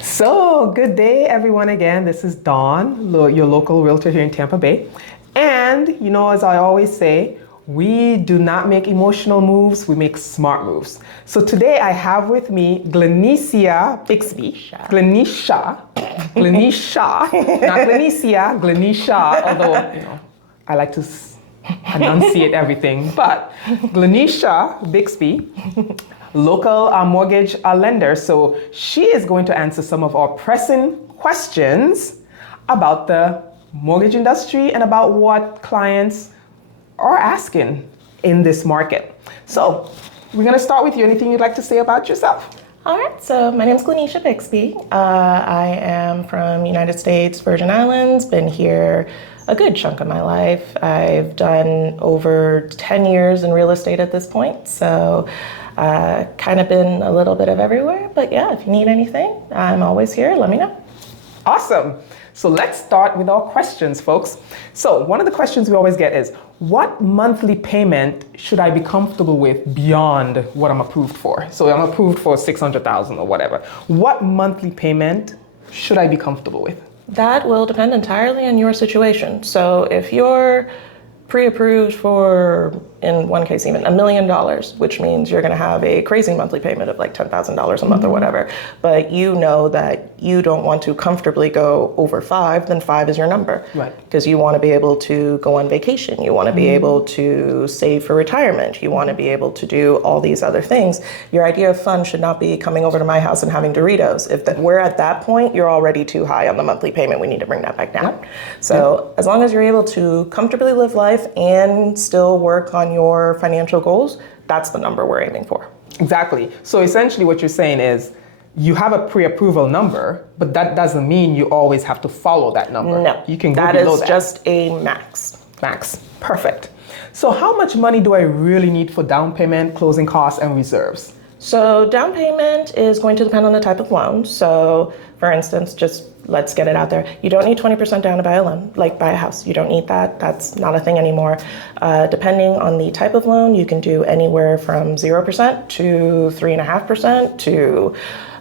So, good day, everyone, again. This is Dawn, your local realtor here in Tampa Bay. And, as I always say, we do not make emotional moves, we make smart moves. So today I have with me Glenecia Bixby. Glenecia, not Glenecia, Glenecia, although, I like to enunciate everything. But Glenecia Bixby, local mortgage lender. So she is going to answer some of our pressing questions about the mortgage industry and about what clients are asking in this market. So we're going to start with you. Anything you'd like to say about yourself? All right, so my name is Glenecia Bixby. I am from United States, Virgin Islands, been here a good chunk of my life. I've done over 10 years in real estate at this point, so kind of been a little bit of everywhere. But yeah, if you need anything, I'm always here. Let me know. Awesome. So let's start with our questions, folks. So one of the questions we always get is, what monthly payment should I be comfortable with beyond what I'm approved for? So I'm approved for $600,000 or whatever. What monthly payment should I be comfortable with? That will depend entirely on your situation. So if you're pre-approved for, in one case even, $1 million, which means you're going to have a crazy monthly payment of like $10,000 a month or whatever, but you know that you don't want to comfortably go over 5, then 5 is your number. Right. Because you want to be able to go on vacation, you want to be able to save for retirement, you want to be able to do all these other things. Your idea of fun should not be coming over to my house and having Doritos. If we're at that point, you're already too high on the monthly payment. We need to bring that back down. Yep. So as long as you're able to comfortably live life and still work on your financial goals, that's the number we're aiming for. Exactly. So essentially what you're saying is you have a pre-approval number, but that doesn't mean you always have to follow that number. No, you can go below that. That is just a max. Max. Perfect. So how much money do I really need for down payment, closing costs, and reserves? So down payment is going to depend on the type of loan. So for instance, just let's get it out there. You don't need 20% down to buy a loan, like buy a house. You don't need that. That's not a thing anymore. Depending on the type of loan, you can do anywhere from 0% to 3.5% to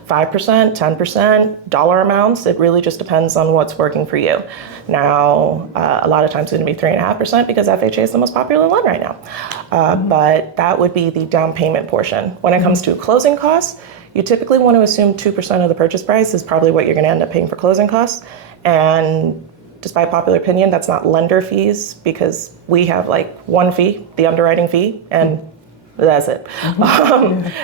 5%, 10%, dollar amounts. It really just depends on what's working for you. Now, a lot of times it's going to be 3.5% because FHA is the most popular loan right now. But that would be the down payment portion. When it comes to closing costs, you typically want to assume 2% of the purchase price is probably what you're going to end up paying for closing costs. And despite popular opinion, that's not lender fees, because we have like one fee, the underwriting fee, and that's it.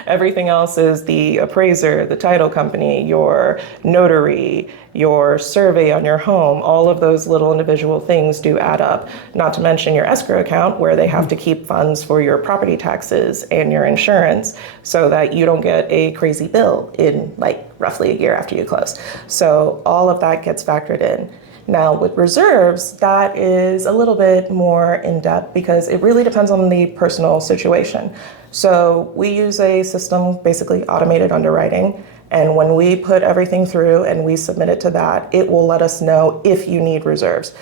Everything else is the appraiser, the title company, your notary, your survey on your home. All of those little individual things do add up. Not to mention your escrow account, where they have to keep funds for your property taxes and your insurance so that you don't get a crazy bill in like roughly a year after you close. So all of that gets factored in. Now with reserves, that is a little bit more in depth because it really depends on the personal situation. So we use a system, basically automated underwriting. And when we put everything through and we submit it to that, it will let us know if you need reserves.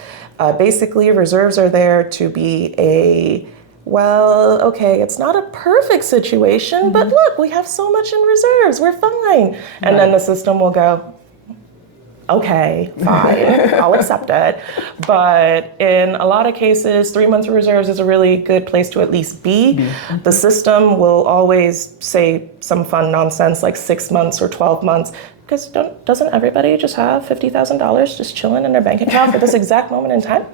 Basically, reserves are there to be it's not a perfect situation, but look, we have so much in reserves, we're fine. And then the system will go, okay, fine, I'll accept it. But in a lot of cases, 3 months of reserves is a really good place to at least be. The system will always say some fun nonsense like 6 months or 12 months, because doesn't everybody just have $50,000 just chilling in their bank account at this exact moment in time?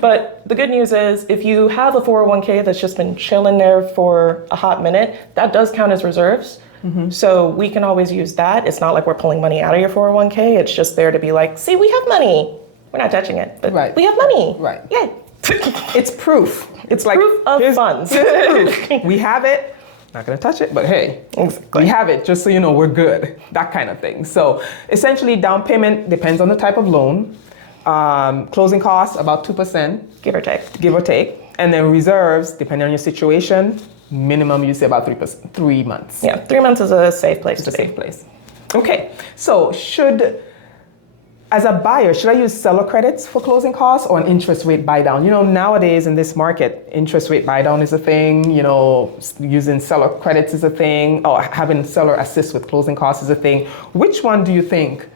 But the good news is, if you have a 401k that's just been chilling there for a hot minute, that does count as reserves. So we can always use that. It's not like we're pulling money out of your 401k. It's just there to be like, see, we have money. We're not touching it, but we have money. Right. Yay. It's proof. It's like proof of funds. Proof. We have it. Not going to touch it, but hey, we have it just so you know we're good. That kind of thing. So essentially, down payment depends on the type of loan. Closing costs about 2%, give or take. And then reserves, depending on your situation, minimum you say about 3 months. Yeah, 3 months is a safe place to be. Safe place. Okay, so should as a buyer, should I use seller credits for closing costs or an interest rate buy down? Nowadays in this market, interest rate buy down is a thing, using seller credits is a thing, or having seller assist with closing costs is a thing. Which one do you think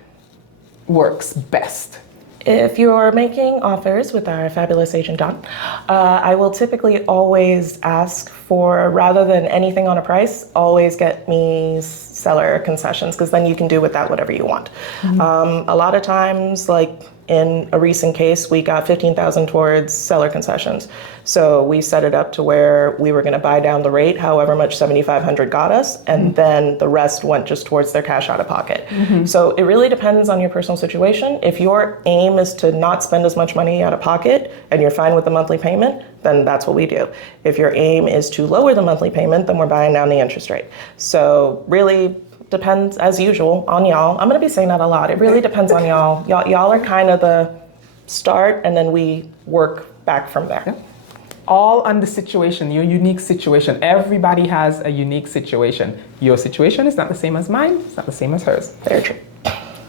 works best? If you're making offers with our fabulous agent, Don, I will typically always ask for, rather than anything on a price, always get me seller concessions, because then you can do with that whatever you want. A lot of times, like in a recent case, we got $15,000 towards seller concessions. So we set it up to where we were going to buy down the rate, however much $7,500 got us, and then the rest went just towards their cash out of pocket. So it really depends on your personal situation. If your aim is to not spend as much money out of pocket and you're fine with the monthly payment, then that's what we do. If your aim is to lower the monthly payment, then we're buying down the interest rate. So really depends, as usual, on y'all. I'm going to be saying that a lot. It really depends on y'all. Y'all are kind of the start, and then we work back from there. Yeah. All on the situation, your unique situation. Everybody has a unique situation. Your situation is not the same as mine. It's not the same as hers. Very true.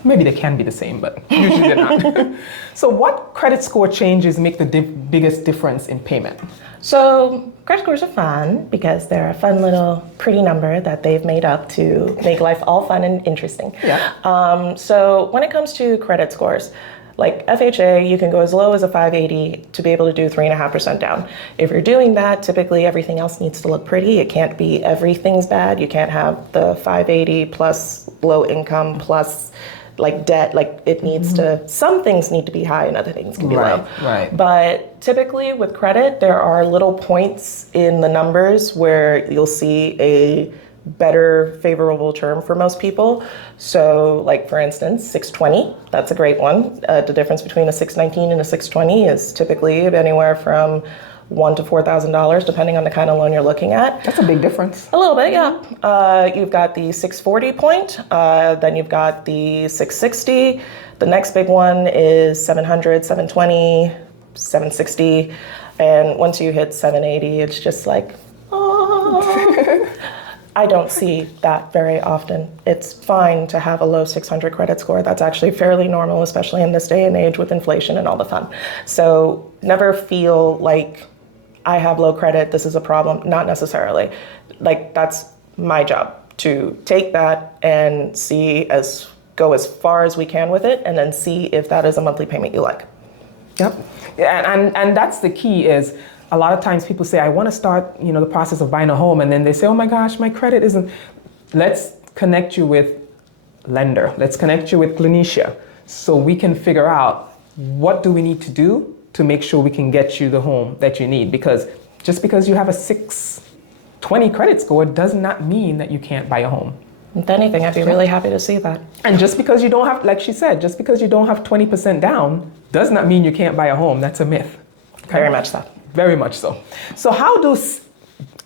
Maybe they can be the same, but usually they're not. So what credit score changes make the biggest difference in payment? So credit scores are fun because they're a fun little pretty number that they've made up to make life all fun and interesting. Yeah. So when it comes to credit scores, like FHA, you can go as low as a 580 to be able to do 3.5% down. If you're doing that, typically everything else needs to look pretty. It can't be everything's bad. You can't have the 580 plus low income plus like debt. Like it needs to, some things need to be high and other things can be low. Right. But typically with credit, there are little points in the numbers where you'll see a better favorable term for most people. So like for instance, 620, that's a great one. The difference between a 619 and a 620 is typically anywhere from $1,000 to $4,000, depending on the kind of loan you're looking at. That's a big difference. A little bit, yeah. You've got the 640 point, then you've got the 660. The next big one is 700, 720, 760. And once you hit 780, it's just like, oh. I don't see that very often. It's fine to have a low 600 credit score. That's actually fairly normal, especially in this day and age with inflation and all the fun. So never feel like I have low credit, this is a problem. Not necessarily. Like that's my job, to take that and go as far as we can with it, and then see if that is a monthly payment you like. Yep. And that's the key is, a lot of times people say, I want to start, the process of buying a home. And then they say, oh my gosh, my credit isn't. Let's connect you with lender. Let's connect you with Planitia so we can figure out what do we need to do to make sure we can get you the home that you need. Because just because you have a 620 credit score does not mean that you can't buy a home. If anything, I'd be really happy to see that. And just because you don't have, like she said, just because you don't have 20% down does not mean you can't buy a home. That's a myth. Okay? Very much so. Very much so. So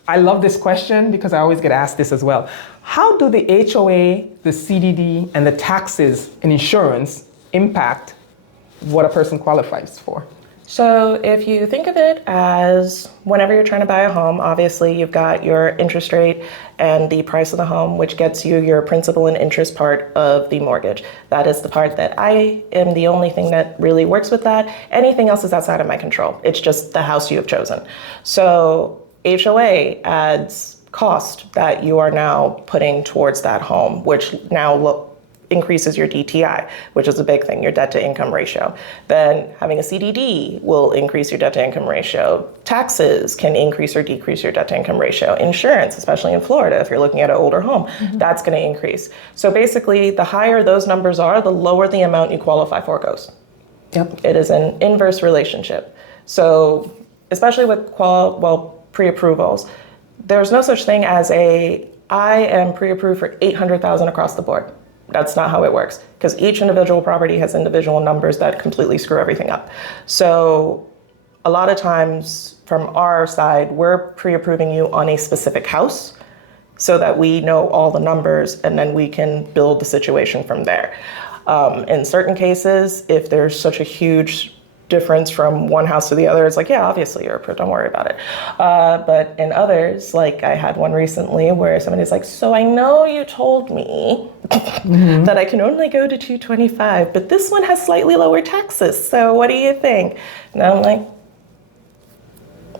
I love this question because I always get asked this as well. How do the HOA, the CDD, and the taxes and insurance impact what a person qualifies for? So if you think of it as whenever you're trying to buy a home, obviously you've got your interest rate and the price of the home, which gets you your principal and interest part of the mortgage. That is the part that I am the only thing that really works with that. Anything else is outside of my control. It's just the house you have chosen. So HOA adds cost that you are now putting towards that home, which now increases your DTI, which is a big thing, your debt to income ratio. Then having a CDD will increase your debt to income ratio. Taxes can increase or decrease your debt to income ratio. Insurance, especially in Florida, if you're looking at an older home, that's gonna increase. So basically, the higher those numbers are, the lower the amount you qualify for goes. Yep. It is an inverse relationship. So especially with pre-approvals, there's no such thing as I am pre-approved for $800,000 across the board. That's not how it works, because each individual property has individual numbers that completely screw everything up. So a lot of times from our side, we're pre-approving you on a specific house so that we know all the numbers and then we can build the situation from there. In certain cases, if there's such a huge difference from one house to the other, it's like, yeah, obviously you're approved, don't worry about it. But in others, like I had one recently where somebody's like, so I know you told me that I can only go to 225, but this one has slightly lower taxes. So what do you think? And I'm like,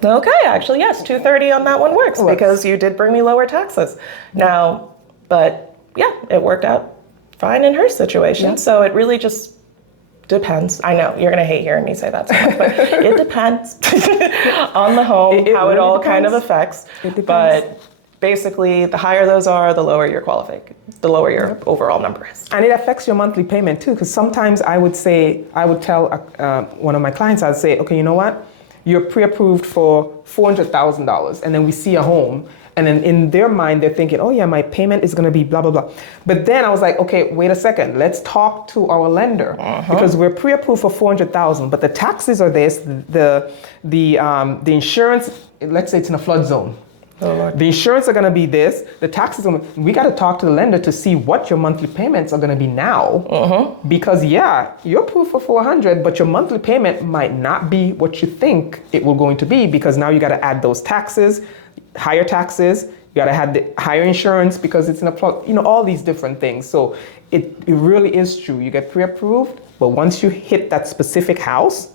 okay, actually, yes, 230 on that one works because you did bring me lower taxes. Now, but yeah, it worked out fine in her situation. Yeah. So it really just depends. I know you're going to hate hearing me say that so much, but it depends on the home, how it all kind of affects. It depends. But basically, the higher those are, the lower your the lower your overall number is. And it affects your monthly payment too, because sometimes I would tell one of my clients, I'd say, okay, you know what? You're pre-approved for $400,000, and then we see a home, and then in their mind, they're thinking, oh yeah, my payment is gonna be blah, blah, blah. But then I was like, okay, wait a second, let's talk to our lender, because we're pre-approved for $400,000, but the taxes are this, the insurance, let's say it's in a flood zone. Oh, Lord. The insurance are gonna be this, the taxes, we gotta talk to the lender to see what your monthly payments are gonna be now. Because yeah, you're approved for 400, but your monthly payment might not be what you think it will going to be, because now you gotta add those taxes, higher taxes, you gotta have the higher insurance because it's in a plot, all these different things. So it really is true. You get pre-approved, but once you hit that specific house,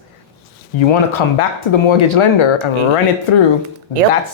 you wanna come back to the mortgage lender and run it through that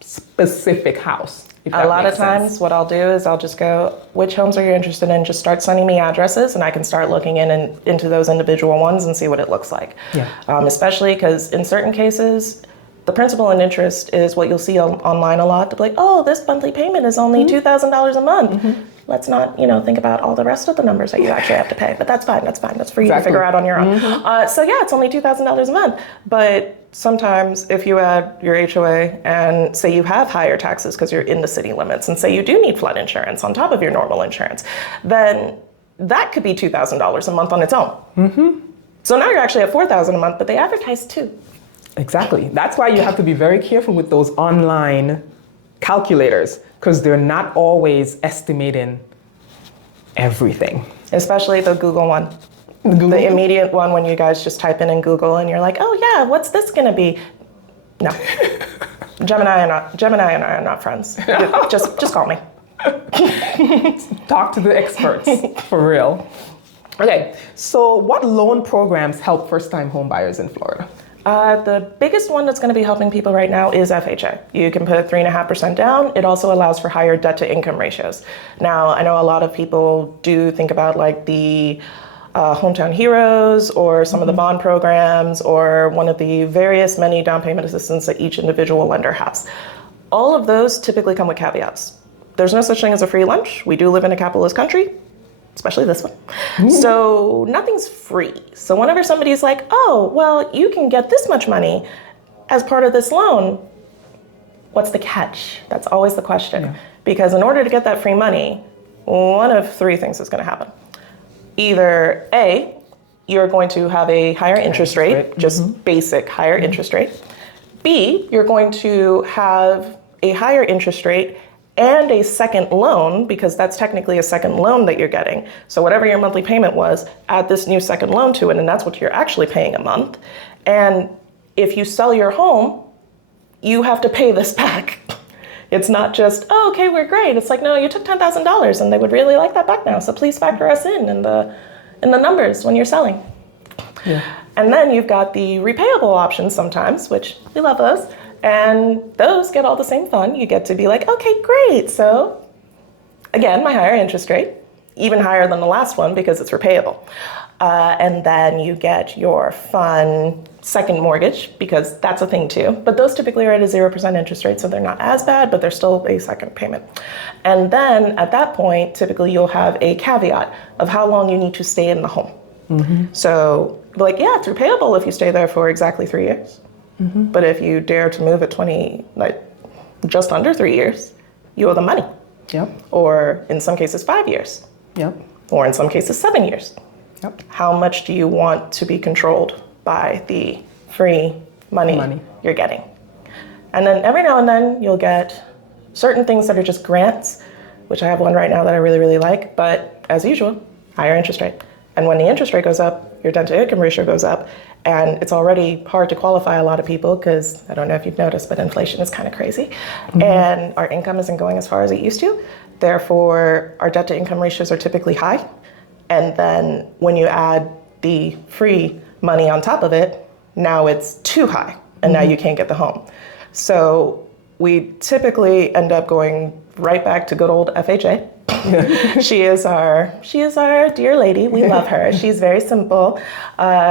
specific house. A lot of times what I'll do is I'll just go, which homes are you interested in? Just start sending me addresses and I can start looking into those individual ones and see what it looks like. Yeah. Especially because in certain cases, the principal and interest is what you'll see online a lot. They'll be like, oh, this monthly payment is only $2,000 a month. Let's not, think about all the rest of the numbers that you actually have to pay. But that's fine. That's for you to figure out on your own. So yeah, it's only $2,000 a month. But sometimes if you add your HOA and say you have higher taxes because you're in the city limits, and say you do need flood insurance on top of your normal insurance, then that could be $2,000 a month on its own. So now you're actually at $4,000 a month, but they advertise too. Exactly. That's why you have to be very careful with those online calculators, because they're not always estimating everything. Especially the Google one. The immediate one when you guys just type in Google and you're like, oh yeah, what's this gonna be? No. Gemini and I are not friends. Just call me. Talk to the experts, for real. Okay, so what loan programs help first-time home buyers in Florida? The biggest one that's going to be helping people right now is FHA. You can put 3.5% down. It also allows for higher debt to income ratios. Now, I know a lot of people do think about like the Hometown Heroes or some of the bond programs or one of the many down payment assistance that each individual lender has. All of those typically come with caveats. There's no such thing as a free lunch. We do live in a capitalist country, especially this one. So nothing's free. So whenever somebody's like, oh, well, you can get this much money as part of this loan, what's the catch? That's always the question. Yeah. Because in order to get that free money, one of three things is going to happen. Either A, you're going to have a higher interest rate, just basic higher interest rate. B, you're going to have a higher interest rate and a second loan, because that's technically a second loan that you're getting. So whatever your monthly payment was, add this new second loan to it, and that's what you're actually paying a month. And if you sell your home, you have to pay this back. It's not just, oh, okay, we're great. It's like, no, you took $10,000 and they would really like that back now. So please factor us in the numbers when you're selling. Yeah. And then you've got the repayable options sometimes, which we love those. And those get all the same fun. You get to be like, okay, great. So again, my higher interest rate, even higher than the last one because it's repayable. And then you get your fun second mortgage, because that's a thing too. But those typically are at a 0% interest rate, so they're not as bad, but they're still a second payment. And then at that point, typically you'll have a caveat of how long you need to stay in the home. So like, yeah, it's repayable if you stay there for exactly 3 years. But if you dare to move at just under 3 years, you owe them money. Yep. Or in some cases, 5 years. Yep. Or in some cases, 7 years. Yep. How much do you want to be controlled by the free money you're getting? And then every now and then you'll get certain things that are just grants, which I have one right now that I really, really like, but as usual, higher interest rate. And when the interest rate goes up, your debt to income ratio goes up. And it's already hard to qualify a lot of people because I don't know if you've noticed, but inflation is kind of crazy. And our income isn't going as far as it used to. Therefore, our debt to income ratios are typically high. And then when you add the free money on top of it, now it's too high. And now you can't get the home. So we typically end up going right back to good old FHA. She is our dear lady. We love her. She's very simple.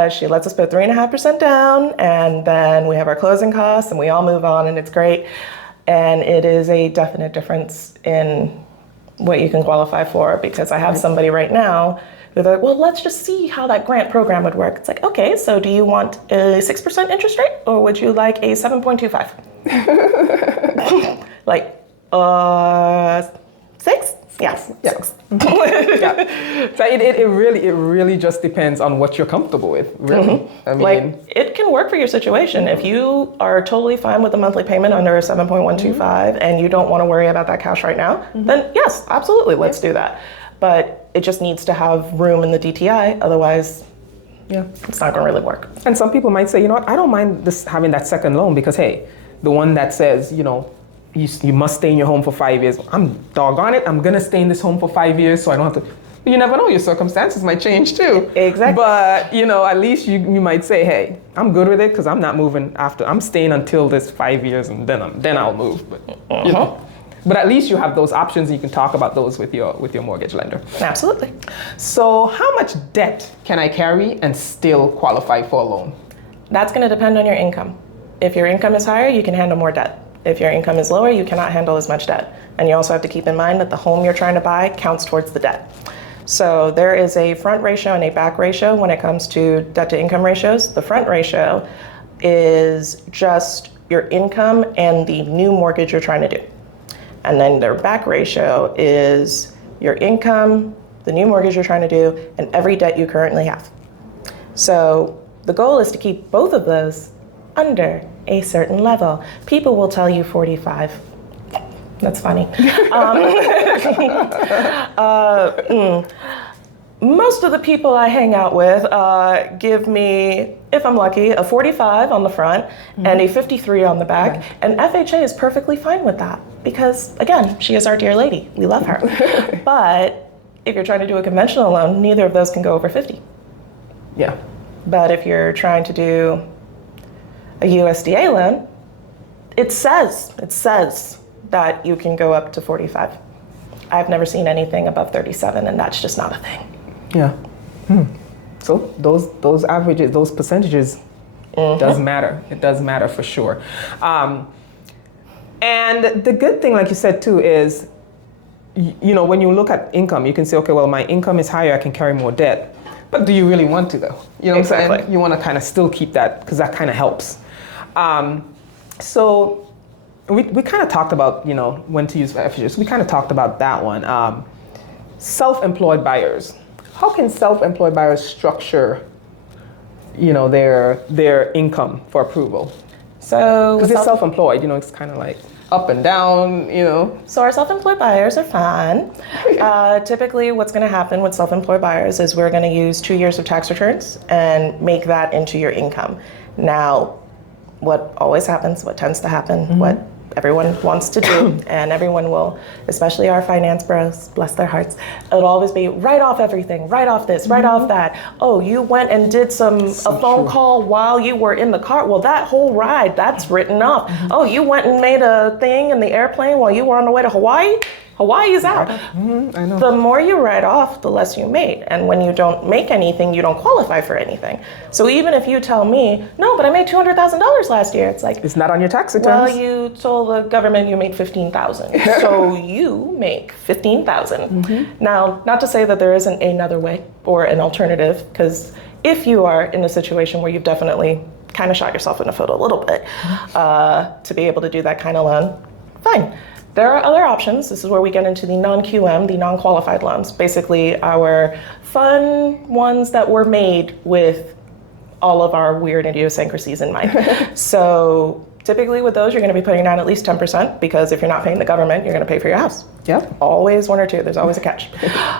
She lets us put 3.5% down, and then we have our closing costs, and we all move on, and it's great. And it is a definite difference in what you can qualify for, because I have somebody right now who's like, well, let's just see how that grant program would work. It's like, okay, so do you want a 6% interest rate, or would you like a 7.25? Like, 6? Yes. Yes. Yeah. So it really just depends on what you're comfortable with, really. I mean, like, it can work for your situation. If you are totally fine with a monthly payment under 7.125 and you don't want to worry about that cash right now, then yes, absolutely, let's do that. But it just needs to have room in the DTI, otherwise it's not going to really work. And some people might say, you know what, I don't mind this having that second loan because, hey, the one that says, you know, you must stay in your home for 5 years. I'm doggone it. I'm going to stay in this home for 5 years so I don't have to. You never know. Your circumstances might change too. Exactly. But, you know, at least you might say, hey, I'm good with it because I'm not moving after. I'm staying until this 5 years and then I'll move. But, you know. But at least you have those options and you can talk about those with your mortgage lender. Absolutely. So how much debt can I carry and still qualify for a loan? That's going to depend on your income. If your income is higher, you can handle more debt. If your income is lower, you cannot handle as much debt. And you also have to keep in mind that the home you're trying to buy counts towards the debt. So there is a front ratio and a back ratio when it comes to debt to income ratios. The front ratio is just your income and the new mortgage you're trying to do. And then their back ratio is your income, the new mortgage you're trying to do, and every debt you currently have. So the goal is to keep both of those under a certain level. People will tell you 45. That's funny. Most of the people I hang out with give me, if I'm lucky, a 45 on the front and a 53 on the back. Right. And FHA is perfectly fine with that because, again, she is our dear lady. We love her. But if you're trying to do a conventional loan, neither of those can go over 50. Yeah. But if you're trying to do a USDA loan, it says that you can go up to 45. I've never seen anything above 37, and that's just not a thing. Yeah. So those averages, those percentages, does matter. It does matter for sure. And the good thing, like you said too, is, you know, when you look at income, you can say, okay, well, my income is higher, I can carry more debt. But do you really want to, though? You know what I'm saying? You want to kind of still keep that because that kind of helps. So we kind of talked about, you know, when to use FHAs. We kind of talked about that one. Self-employed buyers. How can self-employed buyers structure, you know, their income for approval? So because they're self-employed, you know, it's kind of like up and down, you know. So our self-employed buyers are fine. Typically what's going to happen with self-employed buyers is we're going to use 2 years of tax returns and make that into your income. Now, what always happens, what tends to happen, what everyone wants to do, and everyone will, especially our finance bros, bless their hearts, it'll always be write off everything, write off this, write off that. Oh, you went and did a phone call while you were in the car. Well, that whole ride, that's written off. Oh, you went and made a thing in the airplane while you were on the way to Hawaii? Hawaii is out. I know. The more you write off, the less you made. And when you don't make anything, you don't qualify for anything. So even if you tell me, no, but I made $200,000 last year, it's like, it's not on your tax returns. Well, you told the government you made $15,000. So you make $15,000. Now, not to say that there isn't another way or an alternative, because if you are in a situation where you've definitely kind of shot yourself in the foot a little bit, to be able to do that kind of loan, fine. There are other options. This is where we get into the non-QM, the non-qualified loans. Basically, our fun ones that were made with all of our weird idiosyncrasies in mind. So Typically with those, you're going to be putting down at least 10% because if you're not paying the government, you're going to pay for your house. Yep. Always one or two. There's always a catch.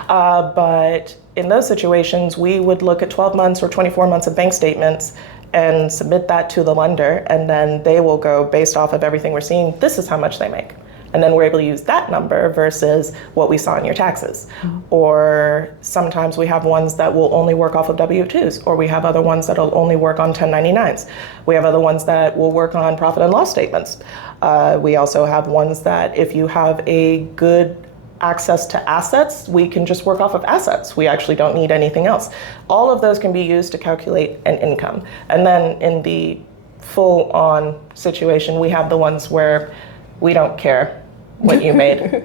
But in those situations, we would look at 12 months or 24 months of bank statements and submit that to the lender, and then they will go based off of everything we're seeing. This is how much they make. And then we're able to use that number versus what we saw in your taxes. Or sometimes we have ones that will only work off of W-2s, or we have other ones that will only work on 1099s. We have other ones that will work on profit and loss statements. We also have ones that if you have a good access to assets, we can just work off of assets. We actually don't need anything else. All of those can be used to calculate an income. And then in the full-on situation, we have the ones where we don't care what you made.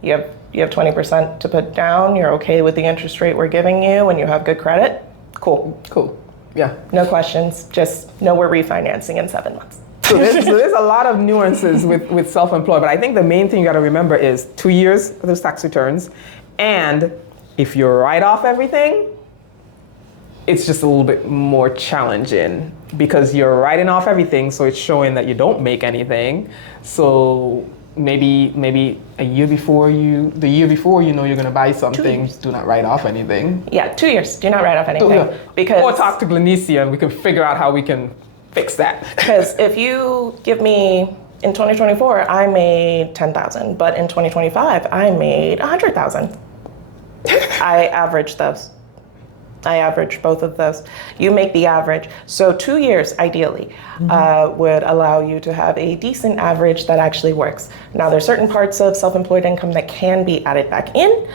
You have 20% to put down. You're okay with the interest rate we're giving you, and you have good credit. Cool. Yeah. No questions. Just know we're refinancing in 7 months. So there's a lot of nuances with self-employed, but I think the main thing you got to remember is 2 years of those tax returns, and if you write off everything, it's just a little bit more challenging because you're writing off everything, so it's showing that you don't make anything. So maybe the year before you know you're gonna buy something, do not write off anything. Yeah, 2 years. Do not write off anything. Because or talk to Glenicia and we can figure out how we can fix that. Because if you give me, in 2024, I made 10,000, but in 2025, I made 100,000. I averaged those. I average both of those. You make the average. So 2 years, ideally, would allow you to have a decent average that actually works. Now, there's certain parts of self-employed income that can be added back in,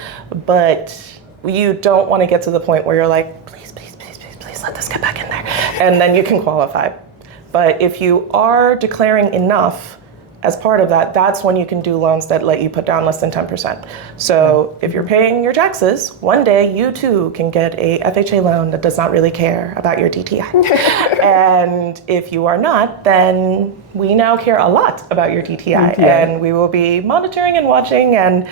but you don't want to get to the point where you're like, please, let this get back in there. And then you can qualify. But if you are declaring enough as part of that, that's when you can do loans that let you put down less than 10%. So if you're paying your taxes, one day you too can get a FHA loan that does not really care about your DTI. And if you are not, then we now care a lot about your DTI. And we will be monitoring and watching. And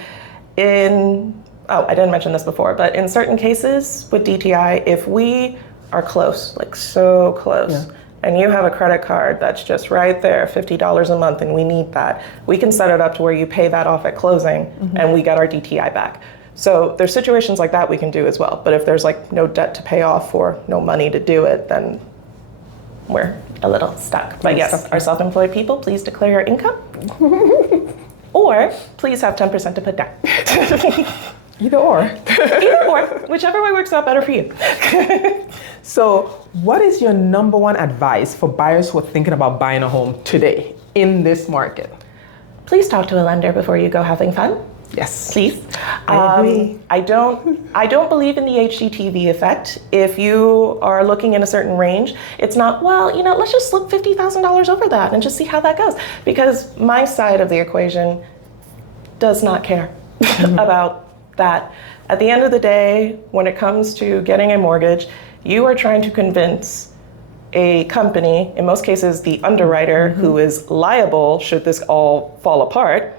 I didn't mention this before, but in certain cases with DTI, if we are close, like so close, and you have a credit card that's just right there, $50 a month, and we need that, we can set it up to where you pay that off at closing, and we get our DTI back. So there's situations like that we can do as well. But if there's like no debt to pay off or no money to do it, then we're a little stuck. But yes, our self-employed people, please declare your income. Or please have 10% to put down. Either or. Either or, whichever way works out better for you. So what is your number one advice for buyers who are thinking about buying a home today in this market? Please talk to a lender before you go having fun. Yes. Please. I agree. I don't believe in the HGTV effect. If you are looking in a certain range, it's not, let's just look $50,000 over that and just see how that goes. Because my side of the equation does not care about that. At the end of the day, when it comes to getting a mortgage, you are trying to convince a company, in most cases the underwriter, who is liable should this all fall apart.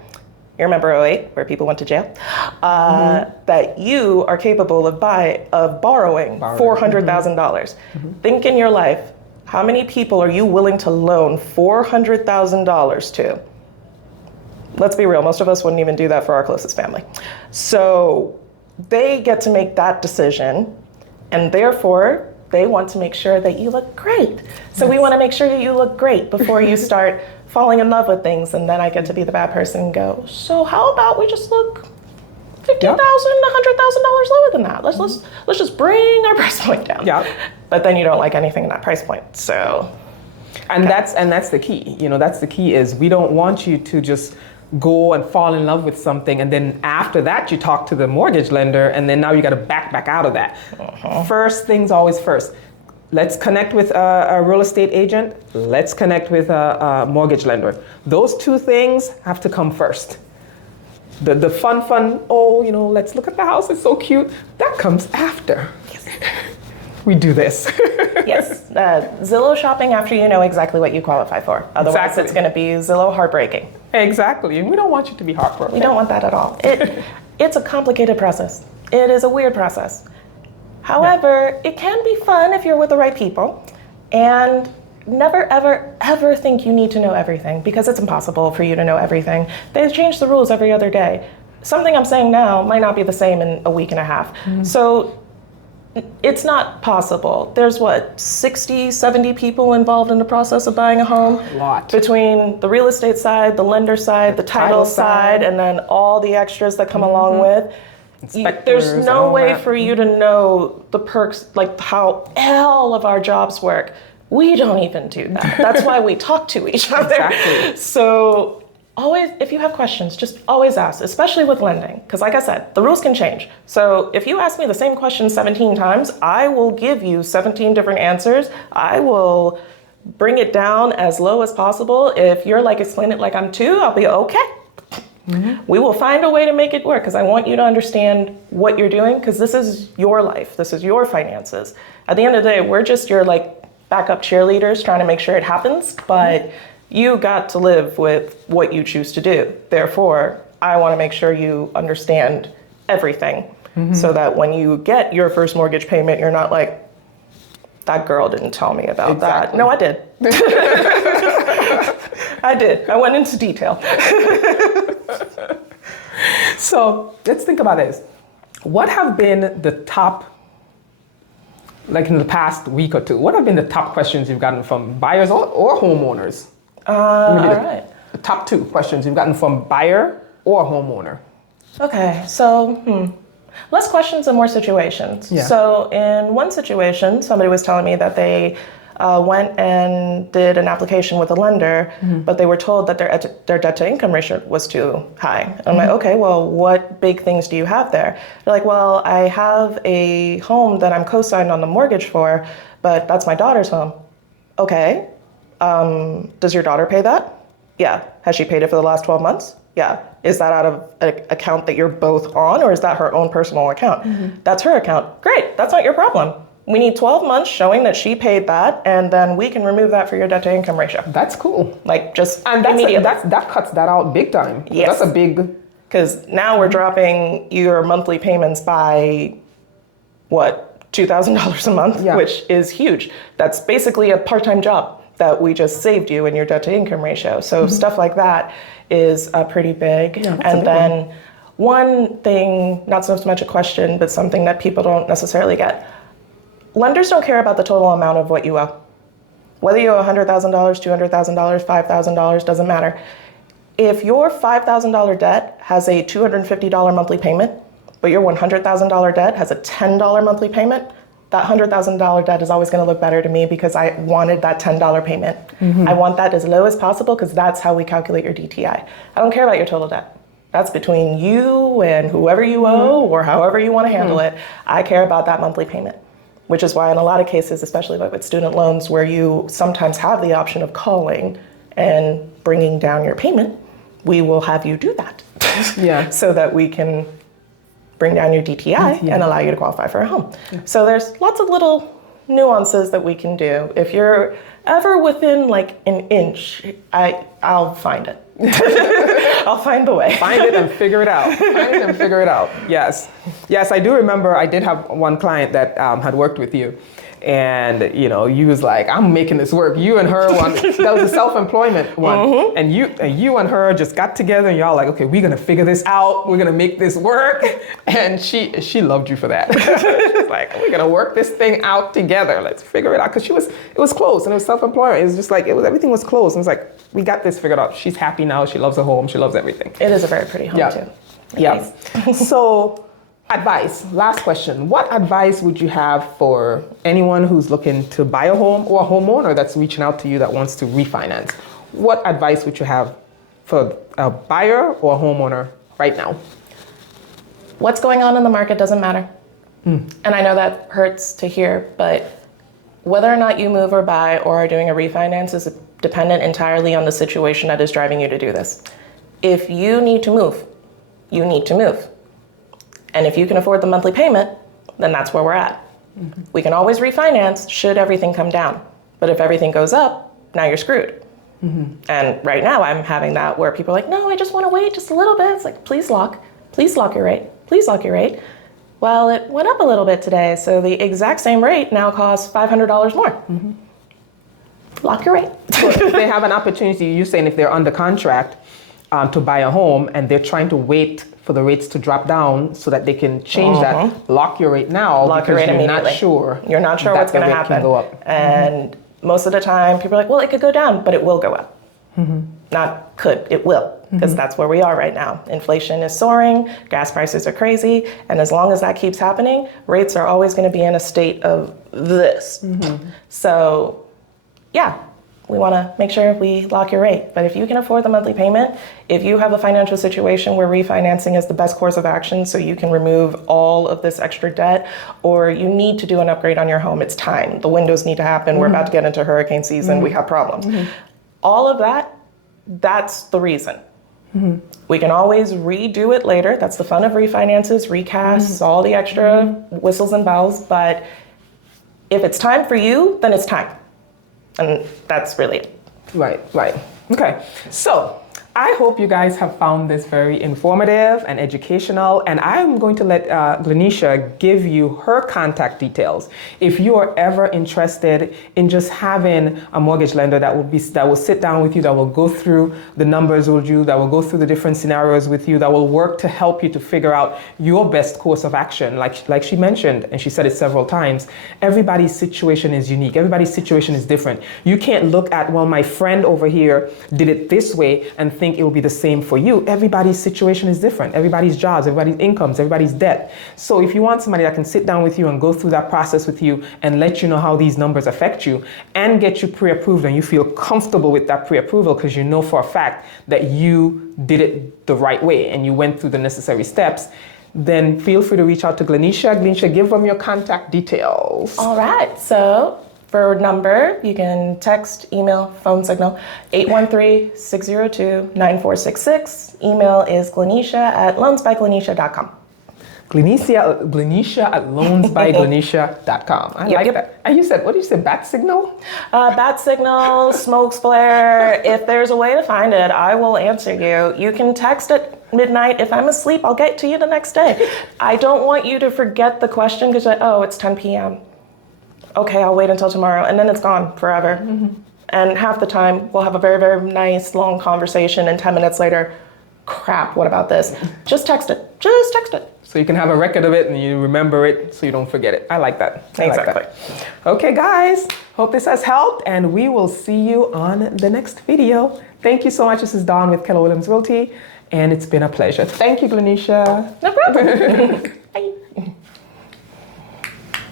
You remember 2008, where people went to jail? That you are capable of borrowing $400,000. Think in your life, how many people are you willing to loan $400,000 to? Let's be real, most of us wouldn't even do that for our closest family. So they get to make that decision, and therefore they want to make sure that you look great. So we want to make sure that you look great before you start falling in love with things, and then I get to be the bad person and go, so how about we just look $50,000, $100,000 lower than that? Let's just bring our price point down. Yeah. But then you don't like anything in that price point, so. And that's the key. That's the key is we don't want you to just go and fall in love with something, and then after that you talk to the mortgage lender, and then now you got to back out of that. First things always first. Let's connect with a real estate agent. Let's connect with a mortgage lender. Those two things have to come first. The fun, let's look at the house, it's so cute. That comes after. Yes. We do this. Yes, Zillow shopping after you know exactly what you qualify for. Otherwise, It's going to be Zillow heartbreaking. Exactly, and we don't want you to be heartbroken. We don't want that at all. It's a complicated process. It is a weird process. However, it can be fun if you're with the right people. And never, ever, ever think you need to know everything, because it's impossible for you to know everything. They change the rules every other day. Something I'm saying now might not be the same in a week and a half. So it's not possible. There's 60, 70 people involved in the process of buying a home? A lot. Between the real estate side, the lender side, the title side, and then all the extras that come along with. There's no way for you to know the perks, like how all of our jobs work. We don't even do that. That's why we talk to each other. Exactly. So always, if you have questions, just always ask, especially with lending. Because like I said, the rules can change. So if you ask me the same question 17 times, I will give you 17 different answers. I will bring it down as low as possible. If you're like, explain it like I'm two, I'll be okay. We will find a way to make it work, because I want you to understand what you're doing, because this is your life. This is your finances. At the end of the day, we're just your like backup cheerleaders trying to make sure it happens, but you got to live with what you choose to do. Therefore, I want to make sure you understand everything, so that when you get your first mortgage payment, you're not like, that girl didn't tell me about that. No, I did. I did. I went into detail. So let's think about this. What have been the top, like in the past week or two, what have been the top questions you've gotten from buyers or homeowners? All right. The top two questions you've gotten from buyer or homeowner. Okay, so less questions and more situations. Yeah. So in one situation, somebody was telling me that they went and did an application with a lender, but they were told that their debt to income ratio was too high. And I'm like, okay, well, what big things do you have there? They're like, well, I have a home that I'm co-signed on the mortgage for, but that's my daughter's home. Okay, does your daughter pay that? Yeah. Has she paid it for the last 12 months? Yeah. Is that out of an account that you're both on, or is that her own personal account? That's her account. Great, that's not your problem. We need 12 months showing that she paid that, and then we can remove that for your debt to income ratio. That's cool. Like just And immediately. that cuts that out big time. Yes. That's a big... Because now we're dropping your monthly payments by, what, $2,000 a month, which is huge. That's basically a part-time job that we just saved you in your debt to income ratio. So stuff like that is pretty big. Yeah, and then one thing, not so much a question, but something that people don't necessarily get. Lenders don't care about the total amount of what you owe. Whether you owe $100,000, $200,000, $5,000, doesn't matter. If your $5,000 debt has a $250 monthly payment, but your $100,000 debt has a $10 monthly payment, that $100,000 debt is always going to look better to me, because I wanted that $10 payment. I want that as low as possible, because that's how we calculate your DTI. I don't care about your total debt. That's between you and whoever you owe, or however you want to handle it. I care about that monthly payment, which is why in a lot of cases, especially like with student loans, where you sometimes have the option of calling and bringing down your payment, we will have you do that. So that we can bring down your DTI and allow you to qualify for a home. So there's lots of little nuances that we can do. If you're ever within like an inch, I'll find it. I'll find the way. Find it and figure it out. Find it and figure it out. Yes. Yes, I do remember I did have one client that had worked with you. And, you know, you was like, I'm making this work. You and her one, that was a self-employment one. And you and her just got together and y'all like, okay, we're going to figure this out. We're going to make this work. And she loved you for that. She's like, we're going to work this thing out together. Let's figure it out. Because it was close and it was self-employment. It was just like, everything was close. And it was like, we got this figured out. She's happy now. She loves her home. She loves everything. It is a very pretty home too. Yeah. So advice, last question. What advice would you have for anyone who's looking to buy a home, or a homeowner that's reaching out to you that wants to refinance? What advice would you have for a buyer or a homeowner right now? What's going on in the market doesn't matter. And I know that hurts to hear, but whether or not you move or buy or are doing a refinance is dependent entirely on the situation that is driving you to do this. If you need to move, you need to move. And if you can afford the monthly payment, then that's where we're at. We can always refinance should everything come down. But if everything goes up, now you're screwed. And right now I'm having that where people are like, no, I just want to wait just a little bit. It's like, please lock your rate. Please lock your rate. Well, it went up a little bit today, so the exact same rate now costs $500 more. lock your rate. If they have an opportunity, you're saying if they're under contract to buy a home and they're trying to wait for the rates to drop down so that they can change that, lock your rate now Lock your because rate you're immediately. not sure. You're not sure that what's going the to rate happen. can go up. And most of the time, people are like, well, it could go down, but it will go up. Not could, it will, because that's where we are right now. Inflation is soaring, gas prices are crazy, and as long as that keeps happening, rates are always going to be in a state of this. So, yeah, we want to make sure we lock your rate. But if you can afford the monthly payment, if you have a financial situation where refinancing is the best course of action so you can remove all of this extra debt, or you need to do an upgrade on your home, it's time. The windows need to happen. We're about to get into hurricane season. We have problems. All of that, that's the reason. We can always redo it later. That's the fun of refinances, recasts, all the extra whistles and bells. But if it's time for you, then it's time. And that's really it. Right. Okay. So I hope you guys have found this very informative and educational, and I'm going to let Glenisha give you her contact details. If you are ever interested in just having a mortgage lender that will sit down with you, that will go through the numbers with you, that will go through the different scenarios with you, that will work to help you to figure out your best course of action. Like she mentioned, and she said it several times, everybody's situation is unique. Everybody's situation is different. You can't look at, well, my friend over here did it this way and think it will be the same for you. Everybody's situation is different. Everybody's jobs, everybody's incomes, everybody's debt. So if you want somebody that can sit down with you and go through that process with you and let you know how these numbers affect you and get you pre-approved, and you feel comfortable with that pre-approval because you know for a fact that you did it the right way and you went through the necessary steps, then feel free to reach out to Glenisha. Glenisha, give them your contact details. All right. So for number, you can text, email, phone signal, 813-602-9466. Email is glenisha@loansbyglenisha.com. Glenisha at loansbyglenisha.com. I like that. And you said, what did you say, bat signal? Bat signal, smoke flare. If there's a way to find it, I will answer you. You can text at midnight. If I'm asleep, I'll get to you the next day. I don't want you to forget the question because, it's 10 p.m. Okay, I'll wait until tomorrow, and then it's gone forever. And half the time, we'll have a very, very nice, long conversation, and 10 minutes later, crap, what about this? Just text it. Just text it. So you can have a record of it, and you remember it, so you don't forget it. I like that. Exactly. Okay, guys, hope this has helped, and we will see you on the next video. Thank you so much. This is Dawn with Keller Williams Realty, and it's been a pleasure. Thank you, Glenisha. No problem.